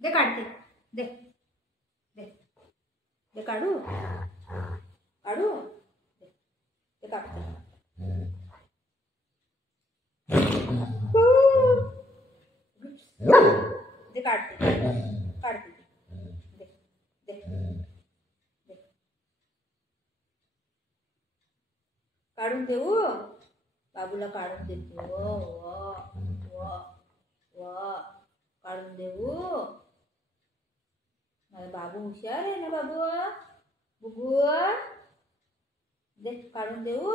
दे काढते. दे दे दे काढू काढू. ते काढते. ते काढते काढते. दे दे दे. काढून देऊ. बाबूला काढून देतो. व व व काढून देऊ. माझा बाबू हुशार आहे ना बाबू. बुगू दे काढून देऊ.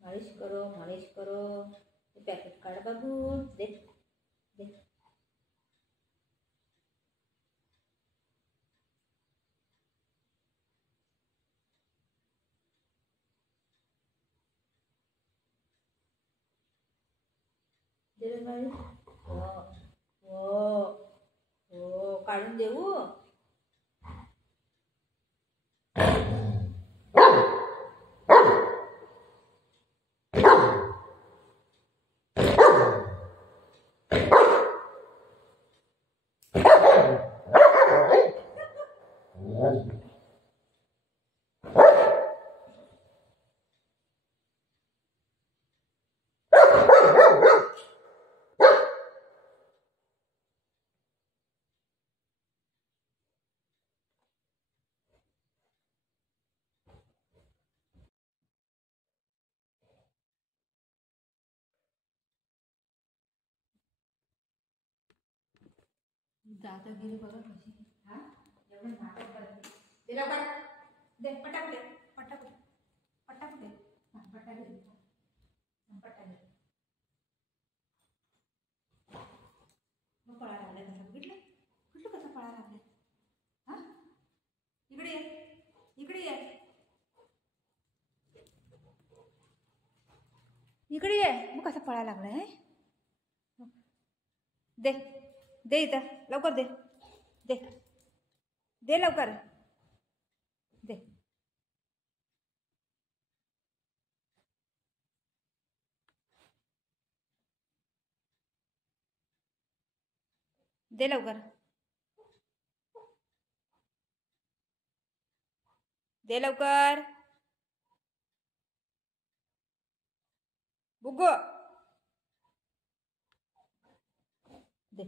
मालिश करो मालिश करो. पॅकेट काढ बाबू. दे दे. दे मालिश. हो हो हो काढून देऊ. दादागिरी बघा कशी. हा एवढं नाटक करते. दे लवकर. दे पटाक दे. पटाक पटाक दे. पटाक दे. पटाक दे. मग पळा लागला कसा बघितलं. कुठलं कसा पळा लागला. हा इकडे ये इकडे ये इकडे ये. मग कसा पळा लागलाय. दे दे इथं लवकर. दे दे दे लवकर. दे दे लवकर. दे लवकर. बुगो दे.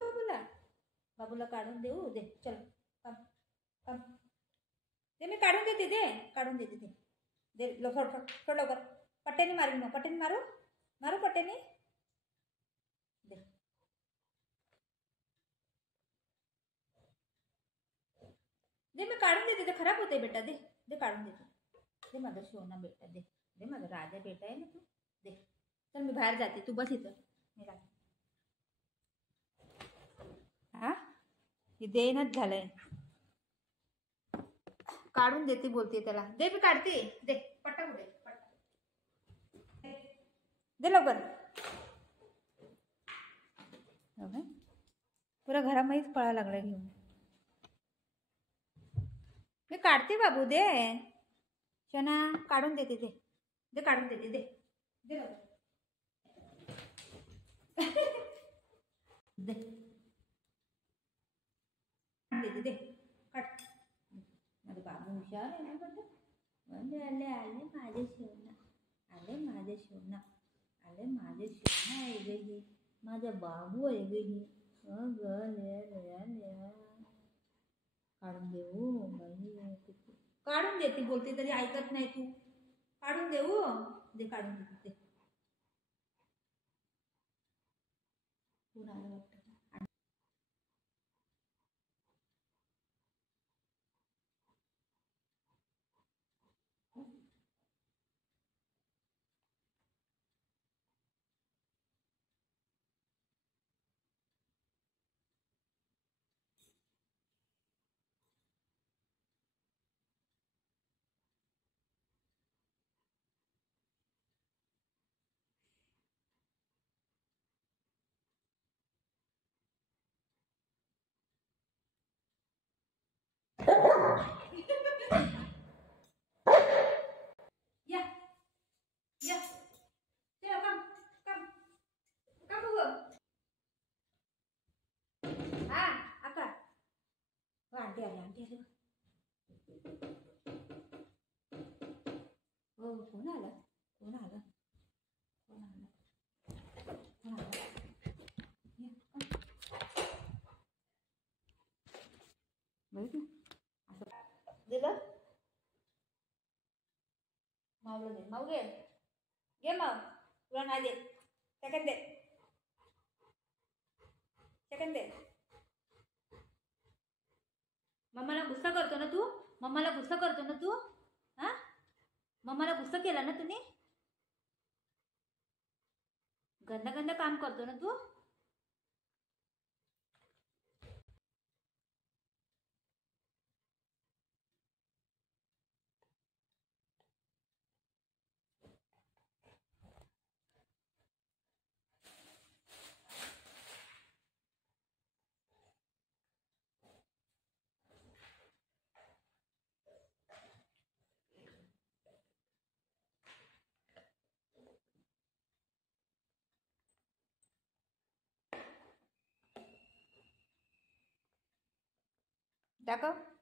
बाबूला बाबूला काढून देऊ. दे चल कम कम. दे मी काढून देते. दे काढून देते. दे दे सोड सोड सोड लवकर. पट्ट्याने मारू. मग पट्ट्याने मारू मारू पट्ट्याने. दे दे मी काढून देते. ते खराब होते बेटा. दे दे काढून देते. दे माझा सोना बेटा. दे दे माझा राजा बेटा आहे ना तू. दे चल मी बाहेर जाते. तू बस इथं. मी राहते. हा हे देणंच झालंय. काढून देते बोलते त्याला. दे मी काढते. दे पटाक दे पटाक. दे लवकर. पुरा घरामध्येच पळा लागलाय घेऊन. मी काढते बाबू. दे शना काढून देते. दे दे काढून देते. दे दे लवकर. दे देते. दे काढ. माझे बाबू हुशार आहे ना बेटा. आले आले आले माझे शिवणा. आले माझे शिवणा. आले माझे शिवणा आहे गे ही. माझा बाबू आहे गे ही. काढून देऊ बाई. काढून देते बोलते तरी ऐकत नाही तू. काढून देऊ. दे काढून देते. कोण आलं वाटतं. हो कोण आलं कोण आलं कोण आलं कोण आलं ये, बघितलं असं दिलं मावलं दे माऊ घे माव तुला नाही दे सेकंड दे सेकंड दे मम्माला गुस्सा करतो ना तू मम्माला गुस्सा करतो ना तू हां मम्माला गुस्सा केला ना तुम्ही गंदा गंदा काम करतो ना तू दाखव